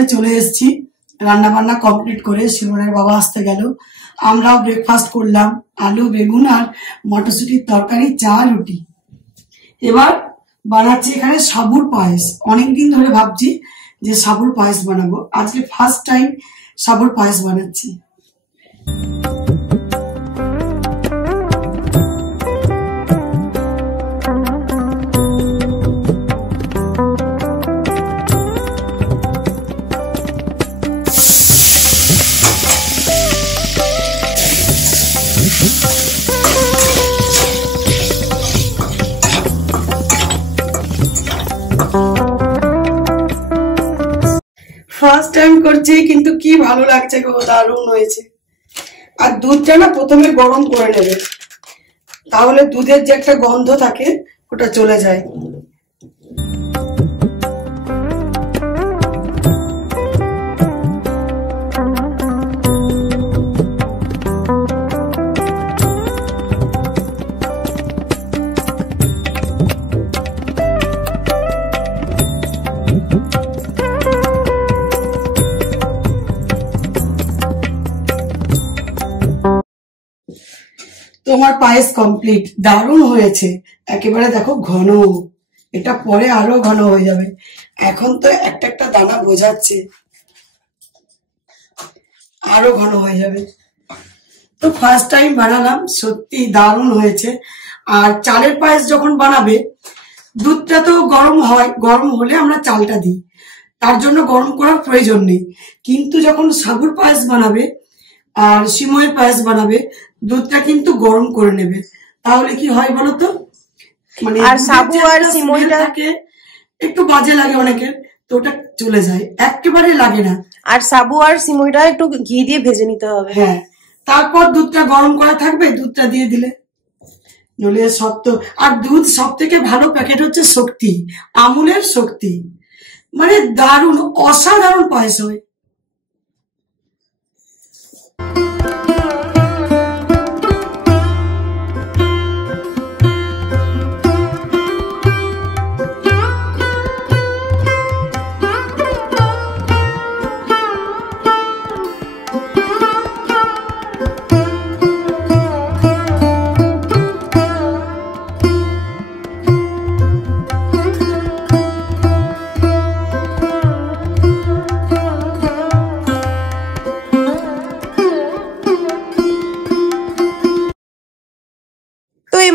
করে চলে এসেছি, রান্না বান্না কমপ্লিট করে শিবনের বাবা আসতে গেল। আমরাও ব্রেকফাস্ট করলাম, আলু বেগুন আর মটরশুটির তরকারি, চা, রুটি। এবার বানাচ্ছি এখানে সাবুর পায়েস। অনেকদিন ধরে ভাবছি যে সাবুর পায়েস বানাবো, আজকে ফার্স্ট টাইম সাবুর পায়েস বানাচ্ছি। ফার্স্ট টাইম করছি, কিন্তু কি ভালো লাগছে গো, দারুণ হয়েছে। আর দুধটা না প্রথমে গরম করে নেবে, তাহলে দুধের যে একটা গন্ধ থাকে ওটা চলে যায়। তোমার পায়েস কমপ্লিট, দারুণ হয়েছে একেবারে। দেখো ঘন, এটা পরে আরো ঘন হয়ে যাবে, এখন তো একটা একটা দানা বোঝাচ্ছে, আরো ঘন হয়ে যাবে। তো ফার্স্ট টাইম বানালাম, সত্যি দারুণ হয়েছে। আর চালের পায়েস যখন বানাবে, দুধটা তো গরম হয়, গরম হলে আমরা চালটা দিই, তার জন্য গরম করার প্রয়োজন নেই। কিন্তু যখন সাবুর পায়েস বানাবে আর সিময়ের পায়েস বানাবে, দুধটা কিন্তু গরম করে নেবে, তাহলে কি হয় বলতো, মানে আর সাবু আর সিমইটাকে একটু বাজে লাগে অনেকের, তো ওটা চলে যায়, একেবারে লাগে না। আর সাবু আর সিমইটা একটু ঘি দিয়ে ভেজে নিতে হবে। হ্যাঁ, তারপর দুধটা গরম করা থাকবে, দুধটা দিয়ে দিলে, নলে শক্ত। আর দুধ সব থেকে ভালো প্যাকেট হচ্ছে শক্তি, আমুলের শক্তি, মানে দারুণ অসাধারণ পায়েস হয়।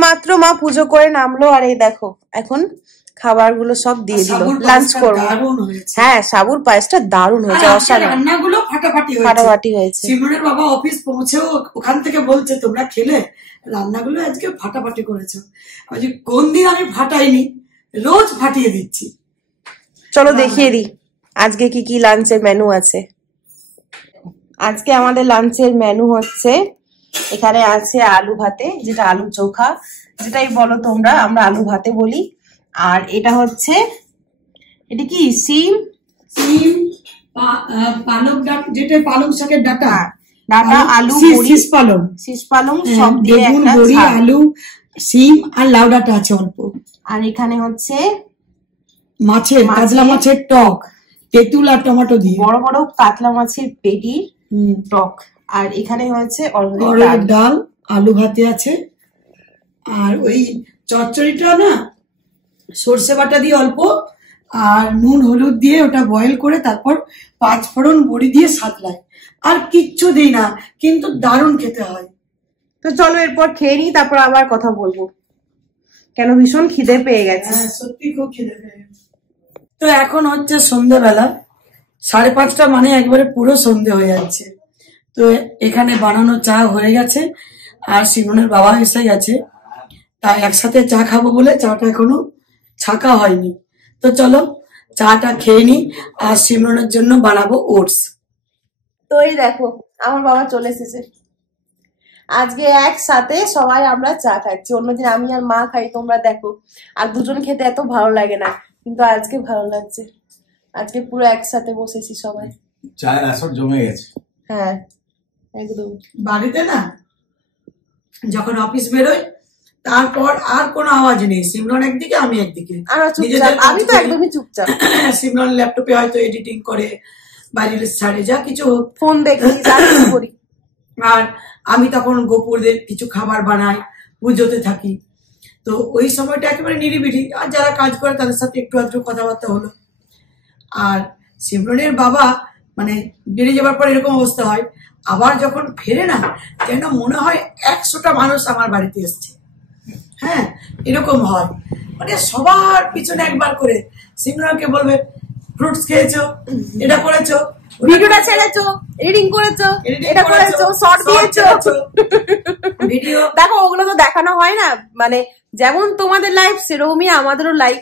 মাত্র মা পুজো করে নামলো, আর এই দেখো এখন খাবারগুলো সব দিয়ে দিল, লাঞ্চ করবো। হ্যাঁ, সাবুর পায়েসটা দারুণ হয়েছে, অসাধারণ। রান্নাগুলো ফাটাফাটি হয়েছে। শিবনের বাবা অফিস পৌঁছেও ওখান থেকে বলছে, তোমরা খেলে, রান্নাগুলো আজকে ফাটাফাটি করেছো। কোন দিন আমি ফাটাইনি, রোজ ফাটিয়ে দিচ্ছি। চলো দেখিয়ে দিই আজকে কি কি লাঞ্চের মেনু আছে। আজকে আমাদের লাঞ্চের মেনু হচ্ছে, এখানে আছে আলু ভাতে, যেটা আলু চোখা যেটাই বলো তোমরা, আমরা আলু ভাতে বলি। আর এটা হচ্ছে, এটা কি সিম পালক ডাটা, যেটা পালং শাকের ডাটা, আলু, শীষ পালং সব দিয়ে একটা বড়ি, আলু, সিম আর লাউ ডাটা আছে অল্প। আর এখানে হচ্ছে মাছের, কাতলা মাছের টক, তেঁতুল আর টমেটো দিয়ে, বড় বড় কাতলা মাছের পেটি টক। আর এখানে হচ্ছে অরহরের ডাল, আলু ভাতে আছে। আর ওই চচ্চড়িটা না সর্ষে বাটা দিয়ে অল্প, আর নুন হলুদ দিয়ে ওটা বয়েল করে তারপর 5 ফোড়ন বড়ি দিয়ে সাতলায়, আর কিচ্ছু দিই না, কিন্তু দারুণ খেতে হয়। তো চলো এরপর খেয়ে নিই, তারপর আবার কথা বলবো, কেন ভীষণ খিদে পেয়ে গেছে। সত্যি খুব খিদে পেয়ে গেছে। তো এখন হচ্ছে সন্ধ্যেবেলা, 5:30, মানে একবারে পুরো সন্ধ্যে হয়ে যাচ্ছে। তো এখানে বানানো চা হয়ে গেছে, আর শিবনের বাবা এসে গেছে, তাই একসাথে চা খাবো বলে চাটা এখনো ছাকা হয়নি। তো চলো চাটা খেয়ে নি, আর শিবনের জন্য বানাবো ওটস। তো এই দেখো আমার বাবা চলে এসেছে, আজকে একসাথে সবাই আমরা চা খাচ্ছি। অন্যদিন আমি আর মা খাই, তোমরা দেখো, আর দুজন খেতে এত ভালো লাগে না, কিন্তু আজকে ভালো লাগছে, আজকে পুরো একসাথে বসেছি সবাই, চায়ের আসর জমে গেছে। হ্যাঁ একদম। বাড়িতে না যখন অফিস বেরোয়, তারপর আর কোনো আওয়াজ নেই, সিমরন একদিকে আমি একদিকে, আমি তো একদমই চুপচাপ। সিমরন ল্যাপটপে হয়তো এডিটিং করে, বাইরের ছাড়ে যা কিছু ফোন দেখি করি। আর আমি তখন গোপুরদের কিছু খাবার বানাই, পুজোতে থাকি। তো ওই সময়টা একেবারে নিরিবিলি, আর যারা কাজ করে তাদের সাথে একটু আধটু কথাবার্তা হলো। আর শিবরনের বাবা মানে বেরিয়ে যাবার পর এরকম অবস্থা হয়, আবার যখন ফেরে না যেন মনে হয় 100টা মানুষ আমার বাড়িতে এসছে। হ্যাঁ, এরকম হয়, মানে সবার পিছনে একবার করে শিবরনকে বলবে ফ্রুটস খেয়েছো, এটা করেছো, ভিডিওটা ছেড়েছো, এডিটিং করেছো, এটা করেছো, শর্ট দিয়েছো ভিডিও। দেখো ওগুলো তো দেখানো হয় না, মানে যেমন তোমাদের লাইফ সেরকমই আমাদেরও লাইফ।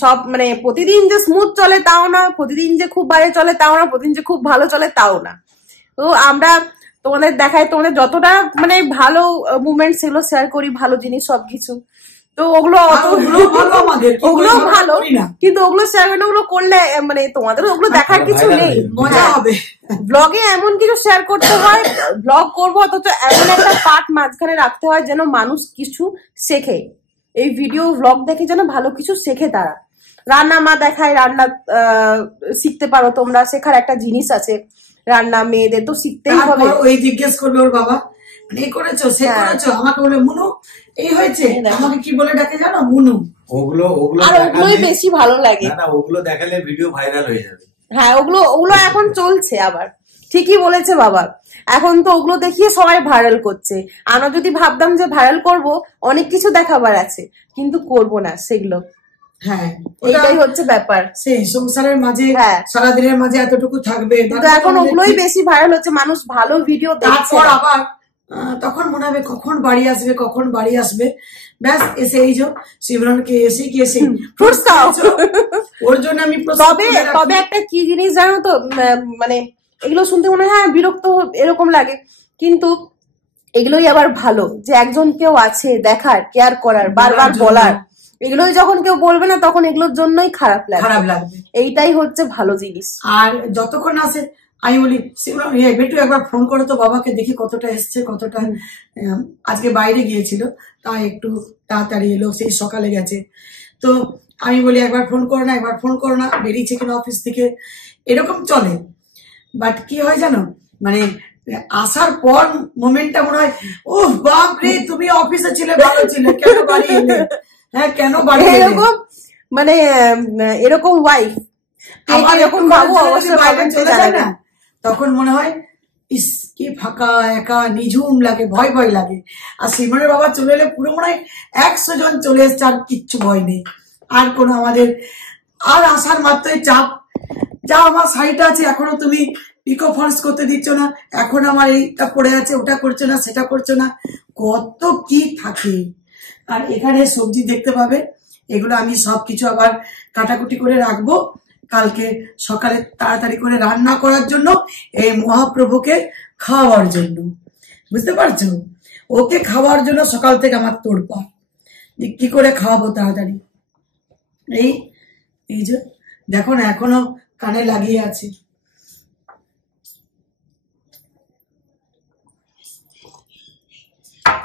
সব মানে প্রতিদিন যে স্মুথ চলে তাও না, প্রতিদিন যে খুব বাজে চলে তাও না, প্রতিদিন যে খুব ভালো চলে তাও না। তো আমরা তোমাদের দেখাই, তোমাদের যতটা মানে ভালো মুভমেন্ট সেগুলো শেয়ার করি, ভালো জিনিস সবকিছু। তো ওগুলো ওগুলো ভালো, কিন্তু ওগুলো শেয়ার ওগুলো করলে মানে তোমাদের ওগুলো দেখার কিছু নেই, মজা হবে। ব্লগে এমন কিছু শেয়ার করতে হয়, ব্লগ করবো অথচ এমন একটা পার্ট মাঝখানে রাখতে হয় যেন মানুষ কিছু শেখে। এই ভিডিও ব্লগ দেখে যেন ভালো কিছু শেখে তারা। রান্না মা দেখায়, রান্না শিখতে পারো তোমরা, শেখার একটা জিনিস আছে রান্না, মেয়েদের তো শিখতেই হবে। ওই জিজ্ঞেস করবে ওর বাবা এই করেছো সে করেছো, আমাকে বলে মুনু এই হয়েছে, আমাকে কি বলে ডাকে জানো, মুনু। ওগুলোই বেশি ভালো লাগে, ওগুলো দেখালে ভিডিও ভাইরাল হয়ে যাবে। হ্যাঁ, ওগুলো এখন চলছে আবার, ঠিকই বলেছে বাবা। এখন তো ওগুলো দেখিয়ে সবাই ভাইরাল করছে। আমরা যদি ভাবতাম যে ভাইরাল করব, অনেক কিছু দেখাবার আছে, কিন্তু করব না সেগুলো। হ্যাঁ, এটাই হচ্ছে ব্যাপার। সেই সংসারের মাঝে সারাদিনের মাঝে এতটুকু থাকবে, কিন্তু এখন ওগুলোই বেশি ভাইরাল হচ্ছে, মানুষ ভালো ভিডিও দেখছে। আবার তখন মনে হবে কখন বাড়ি আসবে, কখন বাড়ি আসবে, ব্যাস এসে এই যে শিবরনকে এসে কি এসে ফ্রুটস খাও, ওর জন্য আমি তবে একটা কি জিনিস জানো তো, মানে এগুলো শুনতে মনে হয় বিরক্ত এরকম লাগে, কিন্তু এগুলোই আবার ভালো যে একজন কেউ আছে দেখার, কেয়ার করার, বারবার বলার। এগুলোই যখন কেউ বলবে না তখন এগুলোর জন্যই খারাপ লাগবে। এইটাই হচ্ছে ভালো জিনিস। আর যতক্ষণ আসে আমি বলি বেটু একবার ফোন করো তো বাবাকে, দেখি কতটা এসছে, কতটা। আজকে বাইরে গিয়েছিল তাই একটু তাড়াতাড়ি এলো, সেই সকালে গেছে। তো আমি বলি একবার ফোন করো না, একবার ফোন করো না, বেরিয়েছে কিনা অফিস থেকে, এরকম চলে। বাট কি হয় জানো, মানে আসার পর মোমেন্টটা মনে হয় ও বাপ রে, তুমি অফিসে ছিলে, ভালো ছিলে, কেন বাড়ি এলে? হ্যাঁ, কেন বাড়ি এলে? এরকম মানে এরকম ওয়াইফ এরকম ভাবো অবশ্যই বাইরে চলে যায় না, তখন মনে হয় ইস কি ফাঁকা একা নিঝুম লাগে, ভয় ভয় লাগে। আর শিবরনের বাবা চলে এলে পুরো মনে হয় 100 জন চলে এসছে, আর কিচ্ছু ভয় নেই। আর কোনো আমাদের আর আসার মাত্রই চাপ, যা আমার শাড়িটা আছে এখনো তুমি পিকো ফলস করতে দিচ্ছ না, এখন আমার এইটা পড়ে আছে, ওটা করছো না, সেটা করছো না, কত কি থাকে। আর এখানে সবজি দেখতে পাবে, এগুলো আমি সবকিছু আবার কাটাকুটি করে রাখবো কালকে সকালে তাড়াতাড়ি করে রান্না করার জন্য, এই মহাপ্রভুকে খাওয়ার জন্য। বুঝতে পারছো, ওকে খাওয়ার জন্য সকাল থেকে আমার তোড়পাড়, কি করে খাওয়াবো তাড়াতাড়ি। এই যে দেখো না, এখনো কানে লাগিয়ে আছে।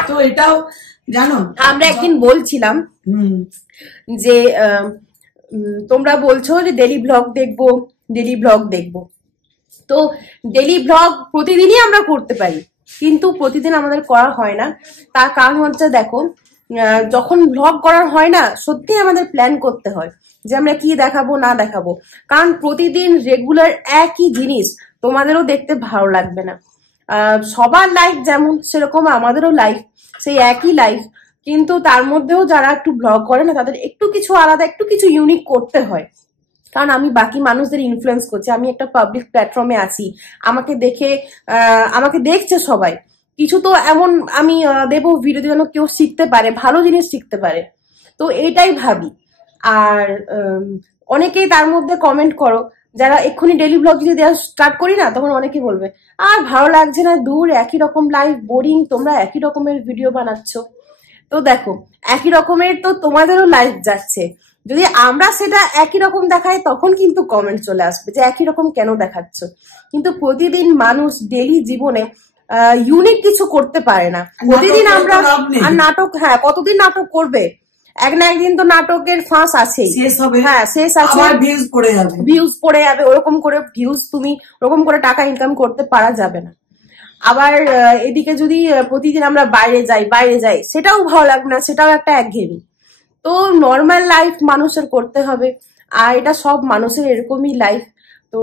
তো এটাও জানো, আমরা একদিন বলছিলাম যে তোমরা বলছো যে ডেলি ব্লগ দেখবো, ডেলি ব্লগ দেখবো। তো ডেলি ব্লগ প্রতিদিনই আমরা করতে পারি, কিন্তু প্রতিদিন আমাদের করা হয় না। তার কারণ হচ্ছে দেখো, যখন ব্লগ করার হয় না, সত্যি আমাদের প্ল্যান করতে হয় যে আমরা কি দেখাবো না দেখাবো। কারণ প্রতিদিন রেগুলার একই জিনিস তোমাদেরও দেখতে ভালো লাগবে না। সবার লাইফ যেমন সেরকম আমাদেরও লাইফ, সেই একই লাইফ, কিন্তু তার মধ্যেও যারা একটু ব্লগ করে না তাদের একটু কিছু আলাদা, একটু কিছু ইউনিক করতে হয়। কারণ আমি বাকি মানুষদের ইনফ্লুয়েন্স করছি, আমি একটা পাবলিক প্ল্যাটফর্মে আছি, আমাকে দেখে আমাকে দেখছে সবাই, কিছু তো এমন আমি দেবো ভিডিও যেন কেউ শিখতে পারে, ভালো জিনিস শিখতে পারে। তো এইটাই ভাবি। আর অনেকেই তার মধ্যে কমেন্ট করো, যারা এক্ষুনি ডেলি ব্লগ যদি দেওয়া স্টার্ট করি না, তখন অনেকে বলবে আর ভালো লাগছে না, দূর একই রকম লাইফ, বোরিং, তোমরা একই রকমের ভিডিও বানাচ্ছ। তো দেখো, একই রকমের তো তোমাদেরও লাইফ যাচ্ছে, যদি আমরা সেটা একই রকম দেখাই তখন কিন্তু কমেন্ট চলে আসবে যে একই রকম কেন দেখাচ্ছ। কিন্তু প্রতিদিন মানুষ ডেলি জীবনে ইউনিক কিছু করতে পারে না। প্রতিদিন আমরা আর নাটক, হ্যাঁ কতদিন নাটক করবে, এক না একদিন তো নাটকের ফাঁস আছে, শেষ হবে, হ্যাঁ শেষ আছে, ভিউজ পড়ে যাবে, ভিউজ পড়ে যাবে, ওরকম করে ভিউজ তুমি ওরকম করে টাকা ইনকাম করতে পারা যাবে না। আবার এদিকে যদি প্রতিদিন আমরা বাইরে যাই সেটাও ভালো লাগবে না, সেটাও একটা একঘেয়েমি। তো নর্মাল লাইফ মানুষের করতে হবে, আর এটা সব মানুষের এরকমই লাইফ। তো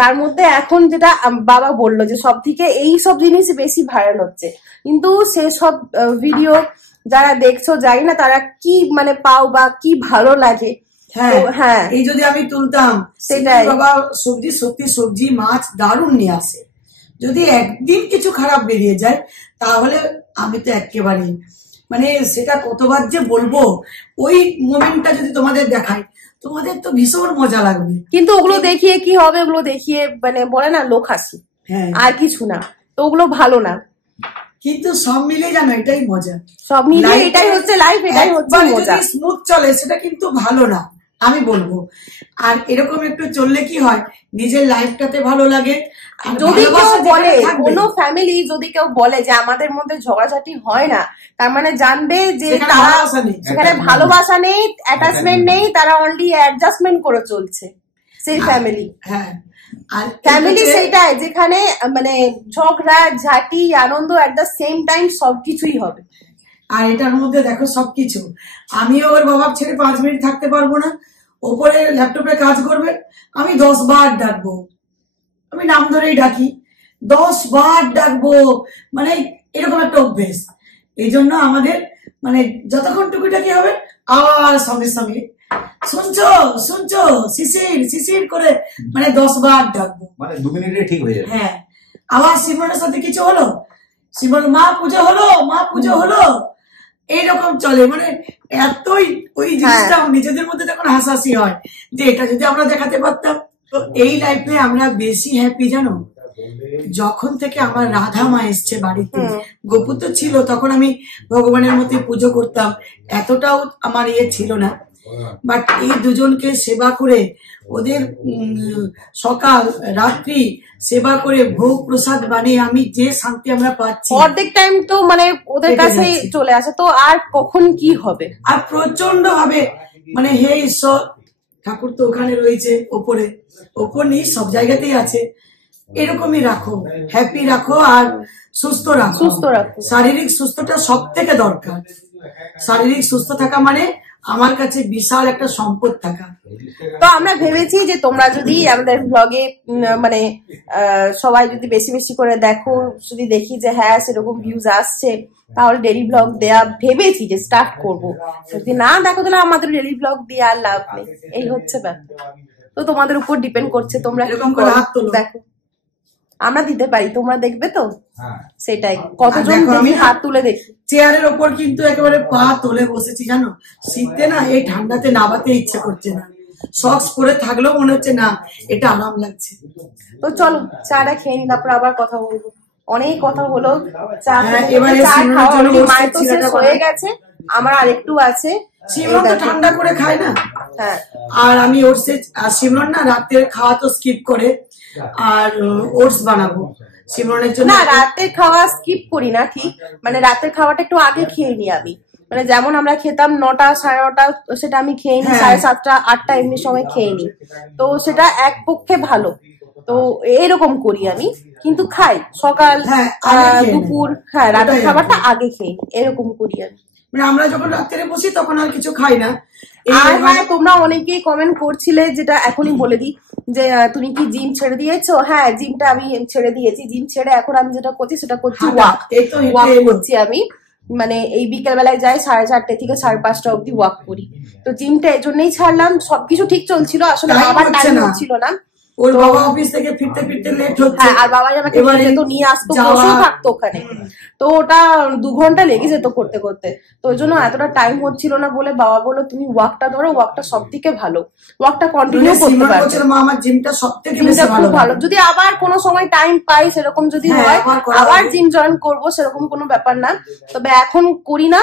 তার মধ্যে এখন যেটা বাবা বললো যে সব থেকে এই সব জিনিস বেশি ভাইরাল হচ্ছে, কিন্তু সেসব ভিডিও যারা দেখছো জানি না তারা কি মানে পাও বা কি ভালো লাগে। হ্যাঁ, এই যদি আমি তুলতাম সেটাই, বাবা সবজি সত্যি সবজি মাছ দারুণ নিয়ে আসে, যদি একদিন কিছু খারাপ বেরিয়ে যায় তাহলে আমি তো একেবারে মানে সেটা কতবার যে বলবো, ওই মোমেন্টটা যদি তোমাদের দেখাই তোমাদের তো ভীষণ মজা লাগবে। কিন্তু ওগুলো দেখিয়ে কি হবে, ওগুলো দেখিয়ে মানে বলে না লোক হাসি, আর কিছু না, তো ওগুলো ভালো না। কিন্তু সব মিলে জানো এটাই মজা, সব মিলে এটাই হচ্ছে লাইফ, এটাই হচ্ছে মজা। স্মুথ চলে সেটা কিন্তু ভালো না আমি বলবো। আর এরকম একটু চললে কি হয়, নিজের লাইফটাতে ভালো লাগে। যদি কেউ বলে, কোনো ফ্যামিলি যদি কেউ বলে যে আমাদের মধ্যে ঝগড়াঝাটি হয় না, তার মানে জানবে যে তারা সেখানে ভালোবাসা নেই, অ্যাটাচমেন্ট নেই, তারা অনলি অ্যাডজাস্টমেন্ট করে চলছে সেই ফ্যামিলি। হ্যাঁ, আর ফ্যামিলি সেইটাই যেখানে মানে ঝগড়া ঝাঁটি আনন্দ এট দ্য সেম টাইম সবকিছুই হবে। আর এটার মধ্যে দেখো সবকিছু, আমিও ওর বাবার ছেড়ে 5 মিনিট থাকতে পারবো না, ওপরে ল্যাপটপে কাজ করবে, আমি 10 বার ডাকবো, আমি নাম ধরেই ডাকি, 10 বার ডাকবো, মানে এরকম একটা অভ্যেস। এই জন্য আমাদের মানে যতক্ষণ টুকিটাকি হবে আর সঙ্গে সঙ্গে শুনছো শুনছো শিশির শিশির করে মানে 10 বার ডাকবো, মানে 2 মিনিটে ঠিক হয়ে যাবে। হ্যাঁ, আবার সিমরনের সাথে কিছু হলো, সিমরন মা পুজো হলো, মা পুজো হলো, এইরকম চলে। মানে এতই ওই জিনিসটা নিজেদের মধ্যে তখন হাসাহাসি হয় যে এটা যদি আমরা দেখাতে পারতাম। তো এই লাইফে আমরা বেশি হ্যাপি জানো, যখন থেকে আমার রাধা মা এসছে বাড়িতে। গোপু তো ছিল, তখন আমি ভগবানের মতো পুজো করতাম, এতটাও আমার ইয়ে ছিল না। বাট এই দুজনকে সেবা করে, ওদের সকাল রাত্রি সেবা করে ভোগ প্রসাদ বানিয়ে আমি যে শান্তি আমরা পাচ্ছি, অর্ধেক টাইম তো মানে ওদের কাছে চলে আসে, তো আর কখন কি হবে। আর প্রচন্ড ভাবে মানে হে ঈশ্বর, ঠাকুর তো ওখানে রয়েছে ওপরে, ওপর নেই সব জায়গাতেই আছে, এরকমই রাখো, হ্যাপি রাখো আর সুস্থ রাখো। শারীরিক সুস্থতা সব থেকে দরকার। শারীরিক সুস্থ থাকা মানে আমার কাছে বিশাল একটা সম্পদ থাকা। তো আমরা ভেবেছি যে তোমরা যদি আমাদের ব্লগে মানে সবাই যদি বেশি বেশি করে দেখো, যদি দেখি যে হ্যাঁ সেরকম ভিউজ আসছে, তাহলে ডেইলি ব্লগ দেয়া ভেবেছি যে স্টার্ট করব। যদি না দেখো তাহলে আমাদের ডেইলি ব্লগ দিয়ে আর লাভ নেই, এই হচ্ছে ব্যাপার। তো তোমাদের উপর ডিপেন্ড করছে, তোমরা এরকম দেখো, আমরা দিতে পারি, তোমরা দেখবে তো সেটাই। কতজন আমি হাত তুলে দেখি, চেয়ারের ওপর কিন্তু একেবারে পা তুলে বসেছি জানো, শীতে না এই ঠান্ডাতে নামাতে ইচ্ছে করছে না, সক্স পরে থাকলেও মনে হচ্ছে না এটা আরাম লাগছে। তো চলো চাটা খেয়ে নি, তারপর আবার কথা বলবো। অনেক কথা হলো, চা মায়ের তো শেষ হয়ে গেছে, আমার আরেকটু আছে। সিমরন তো ঠান্ডা করে খায় না, হ্যাঁ, আর আমি ওটস, আর সিমরন না রাতের খাওয়া তো স্কিপ করে, আর ওটস বানাবো সিমরনের জন্য। না রাতের খাওয়া স্কিপ করি না, ঠিক মানে রাতের খাওয়াটা একটু আগে খেয়ে নি আমি, মানে যেমন আমরা খেতাম 9টা 9:30, সেটা আমি খেয়ে নি 7:30 8টা এমনি সময় খেয়ে নি, তো সেটা এক পক্ষে ভালো। তো এরকম করি আমি, কিন্তু খাই সকাল দুপুর, হ্যাঁ রাতের খাবারটা আগে খেয়ে নি, এরকম করি আমি। মানে আমরা যখন রাত্রে বসি তখন আর কিছু খাই না। আর হ্যাঁ, তোমরা অনেকেই কমেন্ট করছিলে, যেটা এখনই বলে দিই, যে তুমি কি জিম ছেড়ে দিয়েছো? হ্যাঁ, জিমটা আমি ছেড়ে দিয়েছি। জিম ছেড়ে এখন আমি যেটা করছি সেটা করছি ওয়াক করছি আমি, মানে এই বিকেল বেলায় যাই 4:30 থেকে 5:30 অব্দি ওয়াক করি। তো জিমটা এই জন্যই ছাড়লাম, সবকিছু ঠিক চলছিল, আসলে বাবার টাইম হচ্ছিল না, ওর বাবা অফিস থেকে ফিরতে ফিরতে লেট হচ্ছে, আর বাবাই আমাকে নিয়ে আসতো, বসেও থাকতো ওখানে, তো ওটা 2 ঘন্টা লেগে যেত করতে করতে। তো ওই জন্য এতটা টাইম হচ্ছিল না বলে বাবা বললো তুমি ওয়াকটা ধরো, ওয়াকটা সব থেকে ভালো, ওয়াকটা কন্টিনিউ করতে পারবে। আমার জিমটা সবথেকে খুব ভালো। যদি আবার কোনো সময় টাইম পাই সেরকম যদি হয় আবার জিম জয়েন করবো, সেরকম কোনো ব্যাপার না, তবে এখন করি না,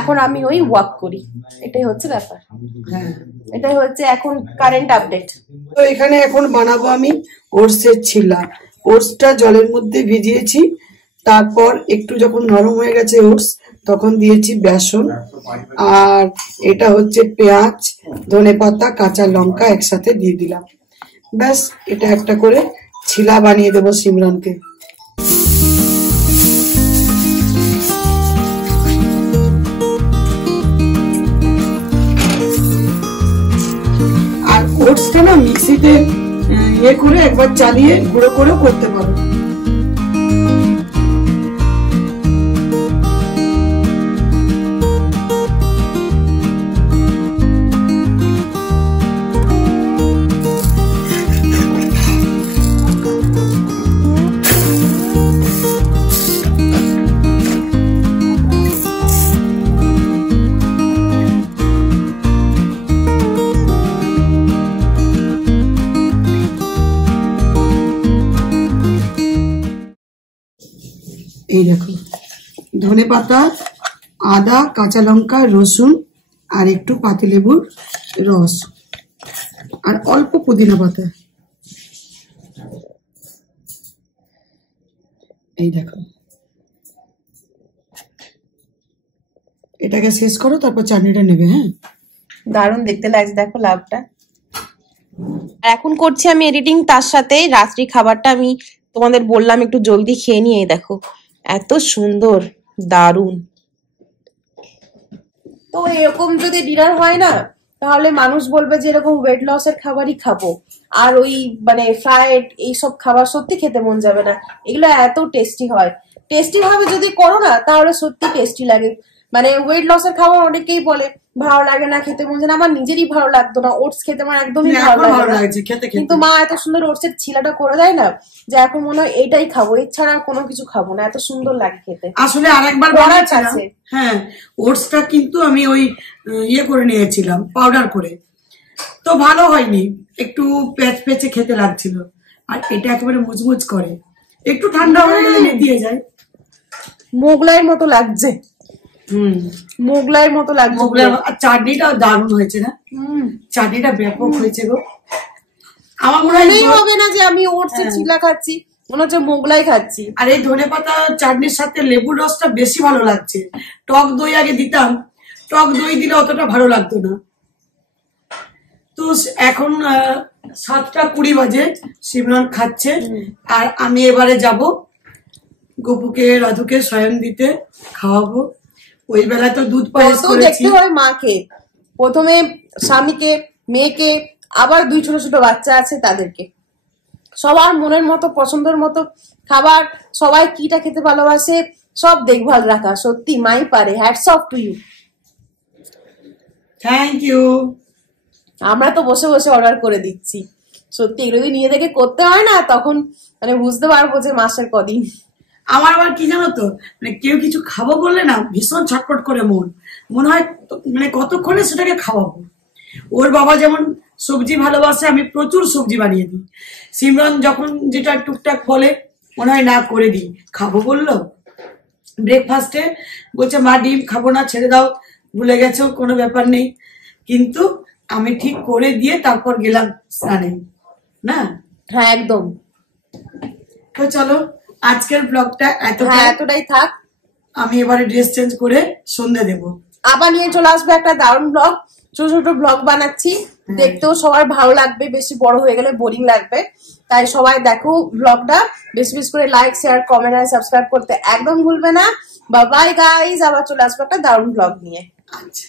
এখন আমি ওই ওয়াক করি, এটাই হচ্ছে ব্যাপার। এটাই হচ্ছে এখন কারেন্ট আপডেট। তো এখানে এখন বানাবো আমি ওটসের ছিলা। ওটসটা জলের মধ্যে ভিজিয়েছি, তারপর একটু যখন নরম হয়ে গেছে ওটস, তখন দিয়েছি বেসন, আর এটা হচ্ছে পেঁয়াজ, ধনেপাতা, কাঁচা লঙ্কা একসাথে দিয়ে দিলাম। ব্যাস, এটা একটা করে ছিলা বানিয়ে দেবো সিমরানকে। আর ওটসটা না মিক্সিতে ইয়ে করে একবার চালিয়ে গুঁড়ো করেও করতে পারো। এই দেখো, ধনেপাতা, আদা, কাঁচা লঙ্কা, রসুন আর একটু পাতিলেবুর রস আর অল্প পুদিনা পাতা। এই দেখো, এটাকে শেষ করো, তারপর চাটনিটা নেবে। হ্যাঁ, দারুণ দেখতে লাগছে, দেখো লাভটা। আর এখন করছি আমি এডিটিং, তার সাথে রাত্রি খাবারটা আমি তোমাদের বললাম একটু জলদি খেয়ে নিয়ে। দেখো এত সুন্দর, দারুণ। তো এরকম যদি ডিনার হয় না, তাহলে মানুষ বলবে যে এরকম ওয়েট লসের খাবারই খাবো, আর ওই মানে ফ্রাইড এইসব খাবার সত্যি খেতে মন যাবে না। এগুলো এত টেস্টি হয়, টেস্টি ভাবে যদি করো না তাহলে সত্যি টেস্টি লাগে। মানে ওয়েট লসের খাবার অনেকেই বলে ভালো লাগে না, খেতে মন যায় না। আমার নিজেরই ভালো লাগতো না, ওটস খেতে আমার একদমই ভালো লাগে না, কিন্তু মা এত সুন্দর ওটসের ছিলাটা করে দেয় না, যে এখন মনে হয় এইটাই খাবো, এছাড়া আর কোনো কিছু খাবো না, এত সুন্দর লাগে খেতে। আসলে আরেকবার বানাচ্ছিলাম, হ্যাঁ, ওটসটা কিন্তু আমি ওই ইয়ে করে নিয়েছিলাম পাউডার করে, তো ভালো হয়নি, একটু প্যাচ প্যাচে খেতে লাগছিল। আর এটা একেবারে মুচমুচ করে, একটু ঠান্ডা হয়ে গেলে দিয়ে যায়। মোগলাইয়ের মতো লাগছে, মোগলাইয়ের মতো লাগছে। আর চাটনিটাও দারুণ হয়েছে না? চাটনিটা ব্যাপক হয়েছে গো। আমার মনে হবে না যে আমি ওটসের ছিলা খাচ্ছি, মনে হচ্ছে মোগলাই খাচ্ছি। আর এই ধনেপাতা চাটনির সাথে লেবুর রসটা বেশি ভালো লাগছে। টক দই আগে দিতাম, টক দই দিলে অতটা ভালো লাগতো না। তো এখন 7:20 বাজে, সিমরান খাচ্ছে, আর আমি এবারে যাব গপুকে, রাধুকে শয়ন দিতে, খাওয়াবো। ওই বেলা তো দুধ পায়েস করেছি। দেখতে হয় মাকে, প্রথমে স্বামীকে, মেয়েকে, আবার 2 ছোট ছোট বাচ্চা আছে তাদেরকে, সবার মনের মতো পছন্দের মতো খাবার, সবাই কিটা খেতে ভালোবাসে সব দেখভাল রাখা সত্যি মাই পারে। Hats off to you. Thank you. আমরা তো বসে বসে অর্ডার করে দিচ্ছি, সত্যি এগুলো যদি নিয়ে দেখে করতে হয় না, তখন মানে বুঝতে পারবো যে মাসের কদিন। আমার আবার কি জানো তো, মানে কেউ কিছু খাবো বললে না ভীষণ ছটফট করে মনে হয় মানে কতক্ষণে সেটাকে খাওয়াবো। ওর বাবা যেমন সবজি ভালোবাসে, আমি প্রচুর সবজি বানিয়ে দিই। সিমরান যখন যেটা টুকটাক বলে মনে হয় না করে দিই। খাবো বললো, ব্রেকফাস্টে বলছে মা ডিম খাবো না, ছেড়ে দাও, ভুলে গেছো, কোনো ব্যাপার নেই। কিন্তু আমি ঠিক করে দিয়ে তারপর গেলাম স্নানে, না? হ্যাঁ একদম। তো চলো আজকের ব্লগটা এতটাই থাক। আমি এবারে ড্রেস চেঞ্জ করে সন্ধ্যে দেবো, আবার নিয়ে চলে আসবে একটা দারুণ ব্লগ। ছোট ছোট ব্লগ বানাচ্ছি, দেখতেও সবার ভালো লাগবে, বেশি বড় হয়ে গেলে বোরিং লাগবে। তাই সবাই দেখো ব্লগটা, বেশি বেশি করে লাইক, শেয়ার, কমেন্ট আর সাবস্ক্রাইব করতে একদম ভুলবে না। বাই বাই গাইজ, আবার চলে আসবে একটা দারুণ ব্লগ নিয়ে। আচ্ছা।